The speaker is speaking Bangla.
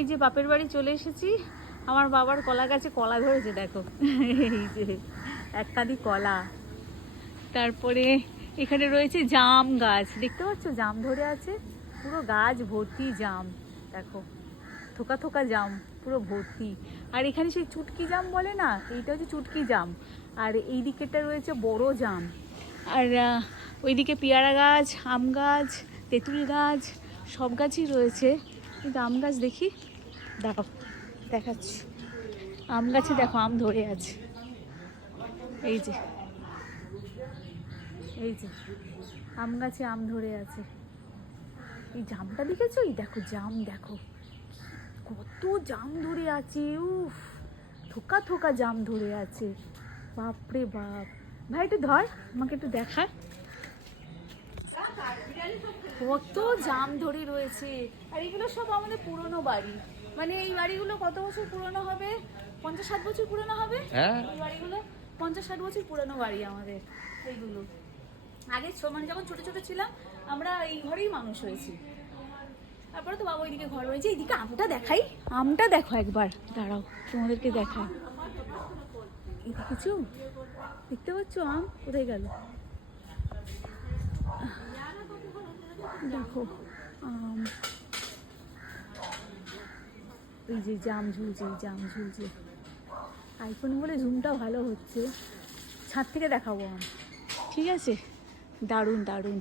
এই যে বাপের বাড়ি চলে এসেছি। আমার বাবার কলা গাছে কলা ধরেছে দেখো, এই যে একটাদি কলা। তারপরে এখানে রয়েছে জাম গাছ, দেখতে পাচ্ছ জাম ধরে আছে, পুরো গাছ ভর্তি জাম। দেখো থোকা থোকা জাম পুরো ভর্তি। আর এখানে সেই চুটকি জাম বলে না, এইটা হচ্ছে চুটকি জাম। আর এই দিকেরটা রয়েছে বড় জাম। আর ওইদিকে পেয়ারা গাছ, আম গাছ, তেঁতুল গাছ, সব গাছই রয়েছে। কিন্তু আম গাছ দেখি, দেখো দেখাচ্ছি, আম গাছে দেখো আম ধরে আছে, এই যে এই যে আম গাছে আম ধরে আছে। এই জামটা দেখেছো, এই দেখো জাম, দেখো কত জাম ধরে আছে, উফ থোকা থোকা জাম ধরে আছে, বাপরে বাপ। ভাই একটু ধর, আমাকে একটু দেখা, কত জাম ধরে রয়েছে। আর এগুলো সব আমাদের পুরনো বাড়ি, মানে এই বাড়িগুলো কত বছর পুরনো হবে, 50-60 বছর পুরনো হবে। এই বাড়িগুলো 50-60 বছর পুরনো বাড়ি আমাদের এইগুলো। আগে মানে যখন ছোট ছোট ছিলাম আমরা এই ঘরেই মানুষ হয়েছি। তারপরে তো বাবা ওইদিকে ঘর হয়েছে। এইদিকে আমটা দেখাই, আমটা দেখো একবার, দাঁড়াও তোমাদেরকে দেখাই। এই দেখেছো, দেখতে পাচ্ছ আম কোথায় গেল, দেখো আম, এই যে জাম ঝুলছে, জাম ঝুলছে। আইফোন বলে জুমটা ভালো হচ্ছে, ছাদ থেকে দেখাবো আম, ঠিক আছে। দারুণ দারুণ।